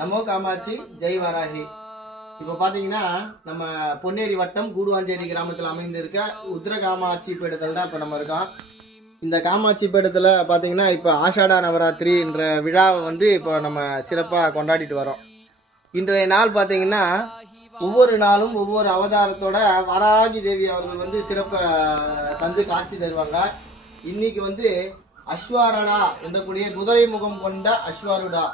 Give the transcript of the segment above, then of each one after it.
நமோ காமாட்சி ஜெய் வாராகி. இப்போ பார்த்தீங்கன்னா நம்ம பொன்னேரி வட்டம் கூடுவாஞ்சேரி கிராமத்தில் அமைந்திருக்க உத்திர காமாட்சி பீடத்தில் தான் இப்போ நம்ம இருக்கோம். இந்த காமாட்சி பீடத்தில் பார்த்தீங்கன்னா இப்போ ஆஷாடா நவராத்திரி என்ற விழாவை வந்து இப்போ நம்ம சிறப்பாக கொண்டாடிட்டு வரோம். இன்றைய நாள் பார்த்தீங்கன்னா ஒவ்வொரு நாளும் ஒவ்வொரு அவதாரத்தோட வராகி தேவி அவர்கள் வந்து சிறப்பை தந்து காட்சி தருவாங்க. இன்னைக்கு வந்து அஸ்வாரடா என்றக்கூடிய குதிரை முகம் கொண்ட அஸ்வாருடா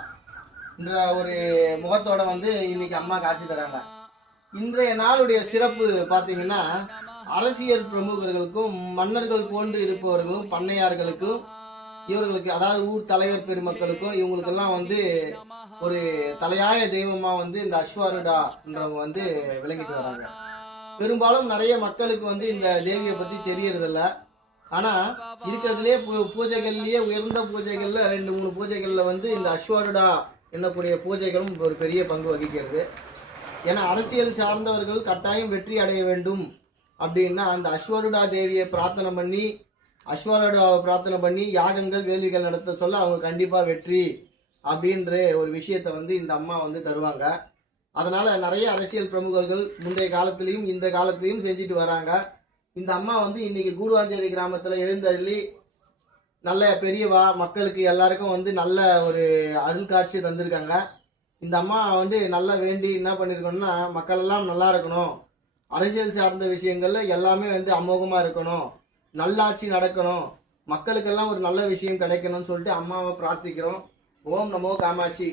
என்ற ஒரு முகத்தோட வந்து இன்னைக்கு அம்மா காட்சி தராங்க. இன்றைய நாளுடைய சிறப்பு பார்த்தீங்கன்னா அரசியல் பிரமுகர்களுக்கும் மன்னர்கள் போன்று இருப்பவர்களும் பண்ணையார்களுக்கும் இவர்களுக்கு அதாவது ஊர் தலைவர் பெருமக்களுக்கும் இவங்களுக்கெல்லாம் வந்து ஒரு தலையாய தெய்வமா வந்து இந்த அஸ்வாருடா என்றவங்க வந்து விளங்கிட்டு வராங்க. பெரும்பாலும் நிறைய மக்களுக்கு வந்து இந்த தேவியை பத்தி தெரியறதில்ல. ஆனா இருக்கிறதுலே பூஜைகள்லயே உயர்ந்த பூஜைகள்ல 2-3 பூஜைகள்ல வந்து இந்த அஸ்வாருடா என்னக்கூடிய பூஜைகளும் ஒரு பெரிய பங்கு வகிக்கிறது. ஏன்னா அரசியல் சார்ந்தவர்கள் கட்டாயம் வெற்றி அடைய வேண்டும் அப்படின்னா அந்த அஸ்வாருடா தேவியை பிரார்த்தனை பண்ணி அஸ்வாருடாவை பிரார்த்தனை பண்ணி யாகங்கள் வேள்விகள் நடத்த சொல்ல அவங்க கண்டிப்பா வெற்றி அப்படின்ற ஒரு விஷயத்த வந்து இந்த அம்மா வந்து தருவாங்க. அதனால நிறைய அரசியல் பிரமுகர்கள் முந்தைய காலத்திலையும் இந்த காலத்திலையும் செஞ்சுட்டு வராங்க. இந்த அம்மா வந்து இன்னைக்கு கூடுவாஞ்சேரி கிராமத்தில் எழுந்தருளி நல்ல பெரியவா மக்களுக்கு எல்லாருக்கும் வந்து நல்ல ஒரு அருள் காட்சி தந்திருக்காங்க. இந்த அம்மா வந்து நல்லா வேண்டி என்ன பண்ணியிருக்கணும்னா மக்கள் எல்லாம் நல்லா இருக்கணும், அரசியல் சார்ந்த விஷயங்கள்ல எல்லாமே வந்து அமோகமாக இருக்கணும், நல்லாட்சி நடக்கணும், மக்களுக்கெல்லாம் ஒரு நல்ல விஷயம் கிடைக்கணும்னு சொல்லிட்டு அம்மாவை பிரார்த்திக்கிறோம். ஓம் நமோ காமாட்சி.